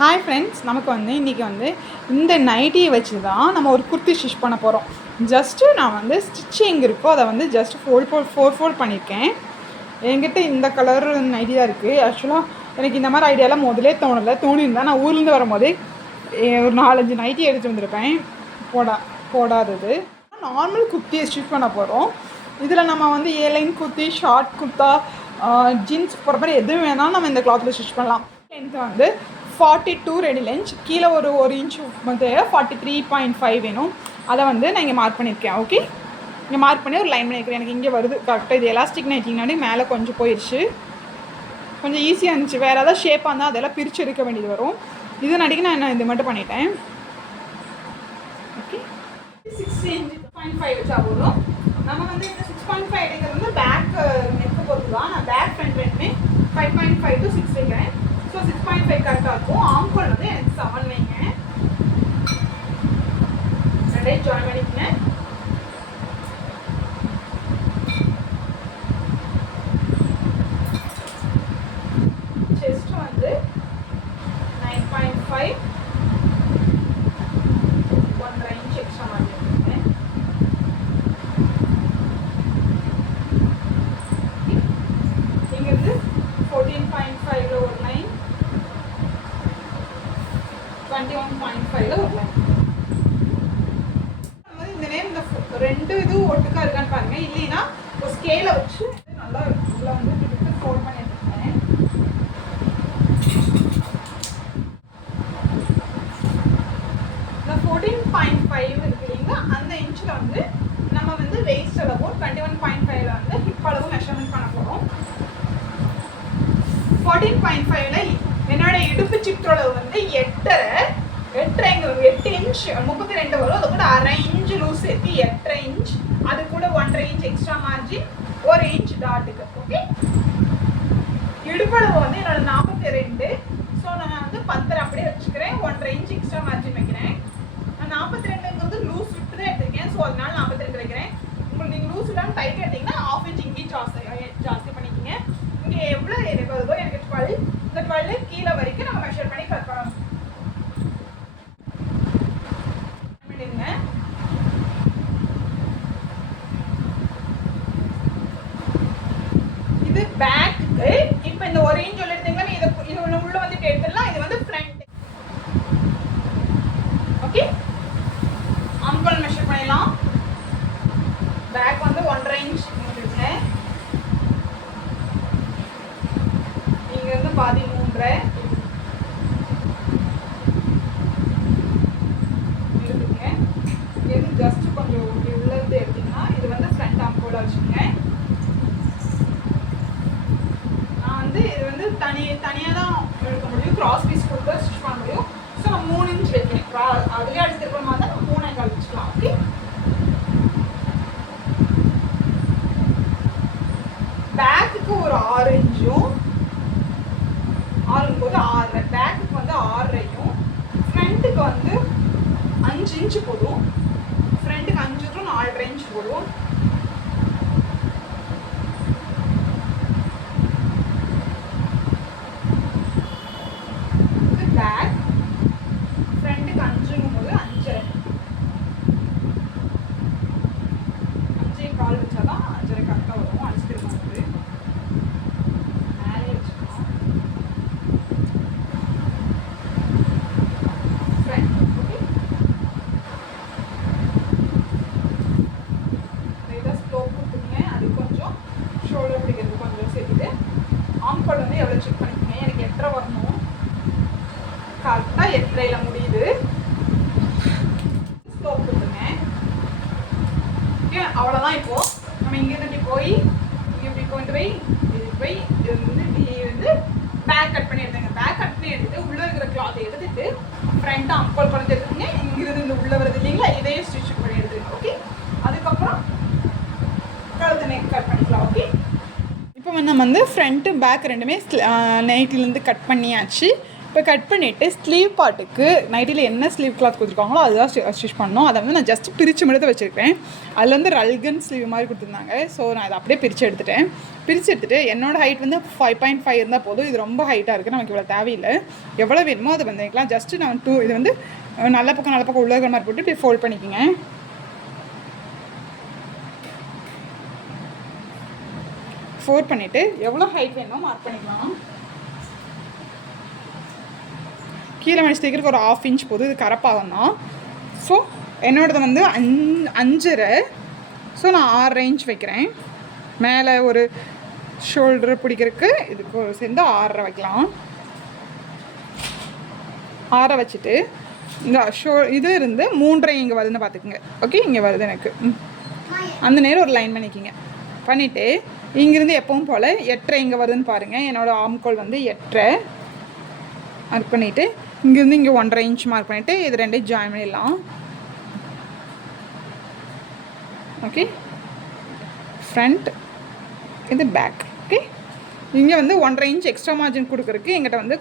Hi friends, நமக்கு வந்து இன்றைக்கி வந்து இந்த நைட்டியை வச்சு தான் நம்ம ஒரு குர்த்தி ஸ்டிச் பண்ண போகிறோம். ஜஸ்ட்டு நான் வந்து ஸ்டிச் எங்கே இருக்கோ அதை வந்து ஜஸ்ட் ஃபோல்ட் பண்ணியிருக்கேன். என்கிட்ட இந்த கலர் நைட்டி தான் இருக்குது. ஆக்சுவலாக எனக்கு இந்த மாதிரி ஐடியாலாம் முதலே தோணியிருந்தா நான் ஊர்லேருந்து வரும்போதே ஒரு 4-5 நைட்டி எடுத்து வந்திருப்பேன். போடாதது நார்மல் குர்த்தியை ஸ்டிச் பண்ண போகிறோம். இதில் நம்ம வந்து airline kurti, short kurta, jeans போகிற மாதிரி எதுவும் வேணாலும் நம்ம இந்த கிளாத்தில் ஸ்டிச் பண்ணலாம். லென்த் வந்து 42 ரெடி லென்ச், கீழே ஒரு இன்ச்சு வந்து 43.5 வேணும். அதை வந்து நான் இங்கே மார்க் பண்ணியிருக்கேன். ஓகே, இங்கே மார்க் பண்ணி ஒரு லைன் பண்ணியிருக்கேன். எனக்கு இங்கே வருது கரெக்டாக. இது எலாஸ்டிக் நைட்டிங்னாடி மேலே கொஞ்சம் போயிடுச்சு. கொஞ்சம் ஈஸியாக இருந்துச்சு. வேறு ஏதாவது ஷேப்பாக இருந்தால் அதெல்லாம் பிரித்து எடுக்க வேண்டியது வரும். இது நடிக்க நான் இது மட்டும் பண்ணிட்டேன். ஓகே, 6.5 வச்சா போதும். நம்ம வந்து இந்த 6.5 எடுக்கிறது வந்து பேக் நெக்கு பொறுத்து தான். நான் பேக் ஃப்ரண்ட் ரெண்டுமே 5.5 to 6 வைக்கிறேன். ஸோ 6.5 கரெக்டாக இருக்கும். ஆம்கோல் வந்து எனக்கு 7 வைங்க. ரெண்டையும் ஜாயின் பண்ணிக்கங்க. செஸ்ட் வந்து 9.5, 1.5 இன்ச் எக்ஸ்ட்ரா மாதிரி இருக்குங்க. இங்கிருந்து 14.5ல ஒரு லைன், 21.5ல ஒரு லைன். இந்த நேம் இந்த ரெண்டு இதுவும் ஒட்டுக்கா இருக்கான்னு பாருங்க. இல்லைன்னா ஒரு ஸ்கேலை வச்சு நல்லா இதில் வந்து இப்படி ஃபோல்ட் பண்ணி எடுத்துக்கிறேன். இந்த 14.5 இருக்கு இல்லைங்களா, அந்த இன்ச்சில் வந்து நம்ம வந்து வெயிஸ்ட் அளவும் 21.5ல வந்து ஹிப் அளவும் மெஷர்மெண்ட் பண்ண போகிறோம். 14.5ல என்னோட இடுப்பு சிற்றளவு வந்து 8 இன்ச் 32 வரும். அது கூட 1/2 இன்ச் லூஸ் சேர்த்து 8 இன்ச். அது கூட 1.5 இன்ச் எக்ஸ்ட்ரா மார்ஜின், 1 இன்ச் டாட்டுக்கு. ஓகே, இடுப்பளவு வந்து என்னோட 42. ஸோ நான் வந்து 10 அப்படியே வச்சுக்கிறேன். 1.5 இன்ச் எக்ஸ்ட்ரா மார்ஜின் வைக்கிறேன். நான் 42ங்கிறது லூஸ் விட்டு தான் எடுத்திருக்கேன். ஸோ அதனால 42 வைக்கிறேன். உங்களுக்கு நீங்கள் லூஸ் இல்லாமல் டைட் எடுத்தீங்கன்னா 1/2 இன்ச் இங்கே ஜாஸ்தி பண்ணிக்கிங்க. இங்கே எவ்வளோ எனக்கு வருதோ, எனக்கு 12, இந்த 12 கீழே வரைக்கும் நம்ம மெஷர் பண்ணி கட் பண்ணணும். இது பேக்கு. இப்போ இந்த 1 இன்ச் எடுத்தீங்கன்னா இது உள்ள வந்து எடுத்துடலாம். இது வந்து ஃப்ரண்ட். ஓகே, ஆம்கோல் மெஷர் பண்ணலாம். பேக் வந்து 1.5 இன்ச் எடுத்துங்க. இங்க இருந்து பாதி 3.5 எடுத்துங்க. இது ஜஸ்ட் கொஞ்சம் உள்ள இருந்து எடுத்தீங்கன்னா இது வந்து ஃப்ரண்ட் ஆம்கோலா வச்சுக்கோங்க. நான் வந்து இது வந்து தனியாக தான் எடுக்க முடியும். கிராஸ் பீஸ் கொடுத்து ஸ்டிச் பண்ண முடியும். ஸோ நான் 3 இன்ச் வைக்கிறேன். அதுலேயே அடிச்சிருக்கிற மாதிரி தான் 3.5 வச்சுக்கலாம். ஓகே, பேக்குக்கு ஒரு 6 இன்ச்சும், 6ங்கும்போது 6, பேக்குக்கு வந்து 6.5யும், ஃப்ரண்ட்டுக்கு வந்து 5 இன்ச்சு போதும். ஃப்ரண்ட்டுக்கு 5 to 4.5 இன்ச் போதும். இது பேக். ஃப்ரண்ட்டுக்கு 5ங்கும்போது 5.5, 5.25 வச்சாதான் 5.5 கரெக்டாக வரும். அடிச்சிருக்கோம் அது மேலே வச்சுக்கணும். ஃப்ரண்ட். ஓகே, இதை ஸ்லோப் கொடுத்துங்க. அது கொஞ்சம் ஷோல்டர் பிடிக்கிறது கொஞ்சம் சேர்த்துட்டு ஆம்கோல் வந்து எவ்வளோ செக் பண்ணிக்கோங்க. எனக்கு 8.5 வரணும். கரெக்டாக 8.5ல முடியுது. ஸ்லோப் கொடுத்துங்க. ஓகே, அவ்வளோதான். இப்போது நம்ம இங்கேருந்து போய் இங்கே இப்படி கொண்டு போய் இது வந்து இப்படி வந்து பேக் கட் பண்ணி எடுத்துங்க. பேக் கட் பண்ணி எடுத்துட்டு உள்ளே இருக்கிற கிளாத்தை எடுத்துட்டு ஃப்ரண்ட் ஆம்கோல் பண்ணி எடுத்துங்க. இங்கிருந்து இந்த உள்ளே வருது இல்லைங்களா, இதையே ஸ்டிச் பண்ணி எடுத்துங்க. ஓகே, அதுக்கப்புறம் கழுத்து நெக் கட் பண்ணிக்கலாம். ஓகே, இப்போ நம்ம வந்து ஃப்ரண்ட்டு பேக் ரெண்டுமே நைட்டிலேருந்து கட் பண்ணியாச்சு. இப்போ கட் பண்ணிவிட்டு ஸ்லீவ் பார்ட்டுக்கு நைட்டியில் என்ன ஸ்லீவ் கிளாத் கொடுத்துருக்காங்களோ அதுதான் ஸ்டிச் பண்ணணும். அதை வந்து நான் ஜஸ்ட் பிரித்து மட்டும் வச்சுருக்கேன். அதில் வந்து ரல்கன் ஸ்லீவ் மாதிரி கொடுத்துருந்தாங்க. ஸோ நான் அதை அப்படியே பிரித்து எடுத்துகிட்டு என்னோடய ஹைட் வந்து 5.5 இருந்தால் போதும். இது ரொம்ப ஹைட்டாக இருக்குது, நமக்கு இவ்வளோ தேவையில்லை. எவ்வளோ வேணுமோ அதை வந்துக்கலாம். ஜஸ்ட்டு நான் இது வந்து நல்ல பக்கம் உள்ள இருக்கிற மாதிரி போட்டு இப்படி ஃபோல்ட் பண்ணிக்கோங்க. ஃபோல்ட் பண்ணிவிட்டு எவ்வளோ ஹைட் வேணுமோ மார்க் பண்ணிக்கலாம். கீழே மடிச்சு தைக்கிறதுக்கு ஒரு 1/2 இன்ச் போதும். இது கரப்பாகம் தான். ஸோ என்னோடது வந்து 5.5. ஸோ நான் 6 இன்ச் வைக்கிறேன். மேலே ஒரு ஷோல்டர் பிடிக்கிறதுக்கு இதுக்கு ஒரு சேர்ந்து 6 வைக்கலாம். 6 வச்சுட்டு இந்த இது இருந்து 3.5 இங்கே வருதுன்னு பார்த்துக்குங்க. ஓகே, இங்கே வருது எனக்கு. அந்த நேரம் ஒரு லைன் பண்ணிவிட்டு இங்கேருந்து எப்பவும் போல் 8.5 இங்கே வருதுன்னு பாருங்கள். என்னோடய ஆம்கோல் வந்து 8.5 மார்க் பண்ணிவிட்டு இங்கேருந்து இங்கே 1.5 இன்ச் மார்க் பண்ணிவிட்டு இது ரெண்டையும் ஜாயின் பண்ணிடலாம். ஓகே, ஃப்ரண்ட், இது பேக். ஓகே, இங்கே வந்து 1.5 இன்ச் எக்ஸ்ட்ரா மார்ஜின் கொடுக்குறதுக்கு எங்கிட்ட வந்து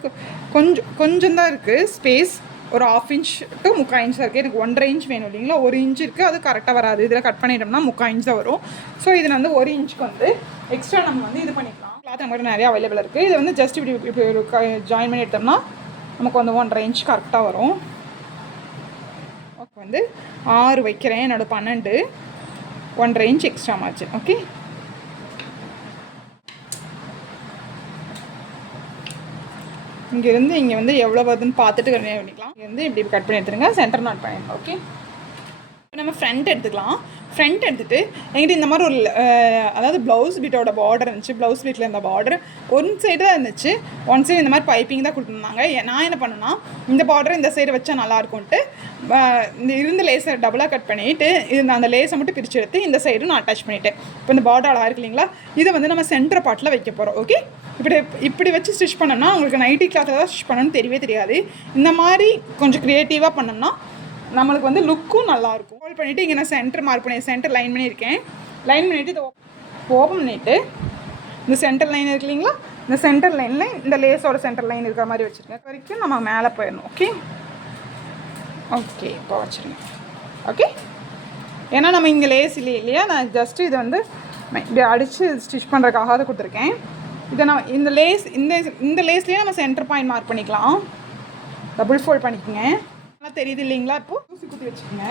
கொஞ்சம் தான் இருக்குது ஸ்பேஸ். ஒரு 1/2 இன்ச் டு 3/4 இன்ச் தான் இருக்குது. எனக்கு 1.5 இன்ச் வேணும் இல்லைங்களா. 1 இன்ச் இருக்குது, அது கரெக்டாக வராது. இதில் கட் பண்ணிட்டோம்னா 3/4 இன்ச் தான் வரும். ஸோ இதில் வந்து 1 இன்ச்சுக்கு வந்து எக்ஸ்ட்ரா நம்ம வந்து இது பண்ணிக்கலாம். கிளாத் நம்மகிட்ட நிறையா அவைலபிள் இருக்குது. இது வந்து ஜஸ்ட் இப்படி ஒரு ஜாயின் பண்ணி எடுத்தோம்னா நமக்கு வந்து 1.5 இன்ச் கரெக்டாக வரும். ஓகே, வந்து 6 வைக்கிறேன். என்னோட 12 1.5 இன்ச் எக்ஸ்ட்ரா மார்ஜின். ஓகே, இங்கேருந்து இங்கே வந்து எவ்வளோ வருதுன்னு பார்த்துட்டு பண்ணிக்கலாம். இங்கேருந்து இப்படி கட் பண்ணி எடுத்துருங்க. சென்டர் நாட் பண்ணிடலாம். ஓகே, இப்போ நம்ம ஃப்ரண்ட் எடுத்துக்கலாம். ஃப்ரண்ட் எடுத்துகிட்டு என்கிட்ட இந்த மாதிரி ஒரு அதாவது ப்ளவுஸ் பீட்டோட பார்டர் இருந்துச்சு. ப்ளவுஸ் பீட்டில் இருந்த பார்டர் ஒன் சைடு தான் இருந்துச்சு. ஒன் சைடு இந்த மாதிரி பைப்பிங் தான் கொடுத்துருந்தாங்க. நான் என்ன பண்ணேன்னா இந்த பார்டர் இந்த சைடு வச்சா நல்லாயிருக்கும்ட்டு இந்த இருந்த லேஸை டபுளாக கட் பண்ணிவிட்டு இது அந்த லேஸை மட்டும் பிரித்து எடுத்து இந்த சைடு நான் அட்டாச் பண்ணிவிட்டேன். இப்போ இந்த பார்டர் அழகாக இருக்கு இல்லைங்களா. இதை வந்து நம்ம சென்டர் பார்ட்டில் வைக்க போகிறோம். ஓகே, இப்படி வச்சு ஸ்டிச் பண்ணோம்னா உங்களுக்கு நைட்டி கிளாத்தில் தான் ஸ்டிச் பண்ணணும்னு தெரியவே தெரியாது. இந்த மாதிரி கொஞ்சம் க்ரியேட்டிவாக பண்ணோம்னா நம்மளுக்கு வந்து லுக்கும் நல்லாயிருக்கும். ஹோல்ட் பண்ணிவிட்டு இங்கே நான் சென்டர் மார்க் பண்ணி சென்டர் லைன் பண்ணியிருக்கேன். லைன் பண்ணிவிட்டு இதை ஓப்பன் பண்ணிவிட்டு இந்த சென்டர் லைன் இருக்கு இல்லைங்களா, இந்த சென்டர் லைனில் இந்த லேஸோட சென்டர் லைன் இருக்கிற மாதிரி வச்சுருக்கேன். வரைக்கும் நம்ம மேலே போயிடணும். ஓகே ஓகே, இப்போ வச்சுருங்க. ஓகே, ஏன்னா நம்ம இங்கே லேஸ் இல்லையா, நான் ஜஸ்ட்டு இதை வந்து இப்படி அடித்து ஸ்டிச் பண்ணுறதுக்காக தான் கொடுத்துருக்கேன். இதை நான் இந்த லேஸ்லேயே நம்ம சென்டர் பாயிண்ட் மார்க் பண்ணிக்கலாம். டபுள் ஃபோல்ட் பண்ணிக்கோங்க. நல்லா தெரியுது இல்லைங்களா. இப்போது ஊசி குத்தி வச்சுக்கோங்க.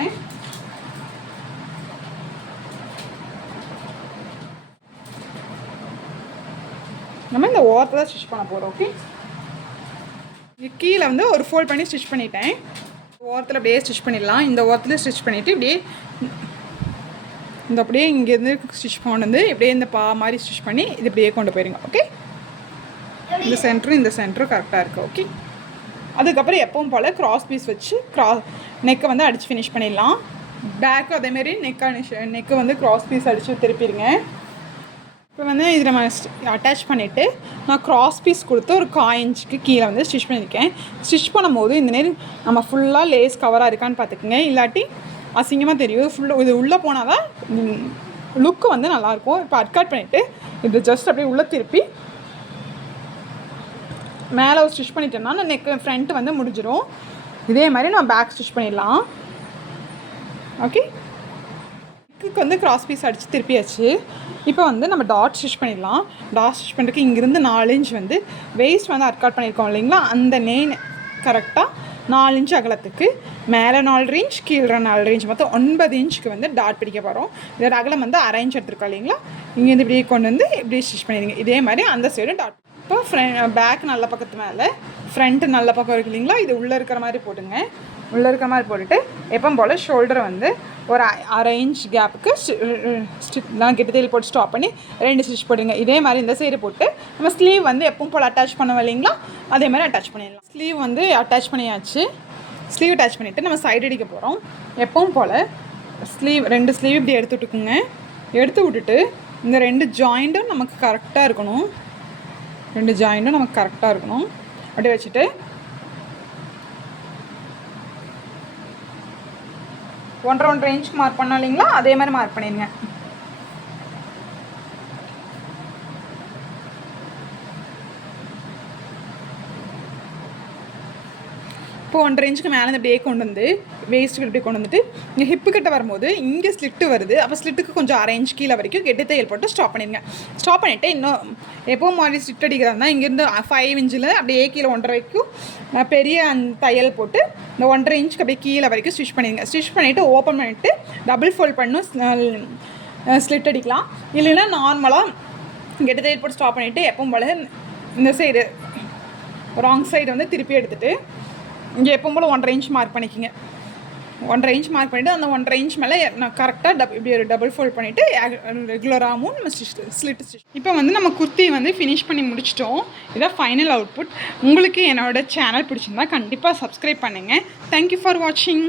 நம்ம இந்த ஓரத்தில் தான் ஸ்டிச் பண்ண போகிறோம். ஓகே, கீழே வந்து ஒரு ஃபோல்ட் பண்ணி ஸ்டிச் பண்ணிட்டேன். ஓரத்தில் அப்படியே ஸ்டிச் பண்ணிடலாம். இந்த ஓரத்தில் ஸ்டிச் பண்ணிவிட்டு இப்படியே இந்த அப்படியே இங்கேருந்து ஸ்டிச் கொண்டு இப்படியே இந்த மாதிரி ஸ்டிச் பண்ணி இது இப்படியே கொண்டு போயிருங்க. ஓகே, இந்த சென்டரும் கரெக்டாக இருக்குது. ஓகே, அதுக்கப்புறம் எப்பவும் போல் கிராஸ் பீஸ் வச்சு நெக்கை வந்து அடித்து ஃபினிஷ் பண்ணிடலாம். பேக்கும் அதேமாரி நெக்கு வந்து கிராஸ் பீஸ் அடித்து திருப்பிடுங்க. இப்போ வந்து இது நம்ம அட்டாச் பண்ணிவிட்டு நான் கிராஸ் பீஸ் கொடுத்து ஒரு 1/4 இன்ச்சுக்கு கீழே வந்து ஸ்டிச் பண்ணியிருக்கேன். ஸ்டிச் பண்ணும்போது இந்த நேரம் நம்ம ஃபுல்லாக லேஸ் கவராக இருக்கான்னு பார்த்துக்குங்க. இல்லாட்டி அசிங்கமாக தெரியும். இது உள்ளே போனால் தான் லுக்கு வந்து நல்லாயிருக்கும். இப்போ அட்கட் பண்ணிவிட்டு இது ஜஸ்ட் அப்படியே உள்ளே திருப்பி மேலே ஒரு ஸ்டிச் பண்ணிட்டோம்னா நான் நெக்கு ஃப்ரண்ட் வந்து முடிஞ்சிடும். இதே மாதிரி நம்ம பேக் ஸ்டிச் பண்ணிடலாம். ஓகே, நெக்குக்கு வந்து கிராஸ் பீஸ் அடித்து திருப்பியாச்சு. இப்போ வந்து நம்ம டாட் ஸ்டிச் பண்ணிடலாம். டாட் ஸ்டிச் பண்ணுறதுக்கு இங்கேருந்து 4 இன்ச் வந்து வேஸ்ட் வந்து அட்கட் பண்ணியிருக்கோம் இல்லைங்களா, அந்த நெயின் கரெக்டாக 4 இன்ச் அகலத்துக்கு மேலே 4 இன்ச் கீழே 4 இன்ச் மொத்தம் 9 இன்ச்சுக்கு வந்து டாட் பிடிக்க போகிறோம். இதோட அகலம் வந்து 1/2 இன்ச் எடுத்துருக்கோம் இல்லைங்களா. இங்கேருந்து இப்படி கொண்டு வந்து இப்படி ஸ்டிச் பண்ணிடுங்க. இதே மாதிரி அந்த சைடும் டாட். இப்போ பேக் நல்ல பக்கத்து மேலே ஃப்ரண்ட்டு நல்ல பக்கம் இருக்கு இல்லைங்களா, இது உள்ளே இருக்கிற மாதிரி போட்டுங்க. உள்ளே இருக்கிற மாதிரி போட்டுட்டு எப்போ போல் ஷோல்டரை வந்து ஒரு 1/2 இன்ச் கேப்புக்கு நான் கிட்டத்தேல் போட்டு ஸ்டாப் பண்ணி 2 ஸ்டிச் போடுங்க. இதே மாதிரி இந்த சைடு போட்டு நம்ம ஸ்லீவ் வந்து எப்பவும் போல் அட்டாச் பண்ணுவோம் இல்லைங்களா, அதே மாதிரி அட்டாச் பண்ணிடலாம். ஸ்லீவ் வந்து அட்டாச் பண்ணியாச்சு. ஸ்லீவ் அட்டாச் பண்ணிவிட்டு நம்ம சைடு அடிக்க போகிறோம். எப்பவும் போல் ரெண்டு ஸ்லீவ் இப்படி எடுத்து விட்டுக்குங்க. எடுத்து விட்டுட்டு இந்த 2 ஜாயிண்ட்டும் நமக்கு கரெக்டாக இருக்கணும். அப்படி வச்சுட்டு 1.5 இன்ச்சுக்கு மார்க் பண்ணோம் இல்லைங்களா, அதே மாதிரி மார்க் பண்ணிடுங்க. இப்போ 1.5 இன்ச்சுக்கு மேலே அப்படியே கொண்டு வந்து வேஸ்ட்டு இப்படி கொண்டு வந்துட்டு இங்கே ஹிப்பு கிட்ட வரும்போது இங்கே ஸ்லிட்டு வருது. அப்போ ஸ்லிட்டுக்கு கொஞ்சம் 1/2 இன்ச் கீழே வரைக்கும் கெட்டி தையல் போட்டு ஸ்டாப் பண்ணிடுங்க. ஸ்டாப் பண்ணிவிட்டு இன்னும் எப்போ மாதிரி ஸ்லிட் அடிக்கிறதா இங்கேருந்து 5 இன்ச்சில் அப்படியே கீழே 1.5 வரைக்கும் பெரிய தையல் போட்டு இந்த 1.5 இன்ச்சுக்கு அப்படியே கீழே வரைக்கும் ஸ்டிச் பண்ணிடுங்க. ஸ்டிச் பண்ணிவிட்டு ஓப்பன் பண்ணிவிட்டு டபுள் ஃபோல்ட் பண்ணும் ஸ்லிட் அடிக்கலாம். இல்லைன்னா நார்மலாக கெட்டி தையல் போட்டு ஸ்டாப் பண்ணிவிட்டு எப்பவும் போல் இந்த சைடு ராங் சைடு வந்து திருப்பி எடுத்துகிட்டு இங்கே எப்பவும் போல் 1.5 இன்ச் மார்க் பண்ணிக்கோங்க. 1.5 இன்ச் மார்க் பண்ணிவிட்டு அந்த 1.5 இன்ச் மேலே நான் கரெக்டாக இப்படி ஒரு டபுள் ஃபோல்ட் பண்ணிவிட்டு ரெகுலராகவும் நம்ம ஸ்லிட் ஸ்டிச். இப்போ வந்து நம்ம குர்த்தி வந்து ஃபினிஷ் பண்ணி முடிச்சிட்டோம். இதான் ஃபைனல் அவுட்புட். உங்களுக்கு என்னோடய சேனல் பிடிச்சிருந்தா கண்டிப்பாக சப்ஸ்கிரைப் பண்ணுங்கள். தேங்க்யூ ஃபார் வாட்சிங்.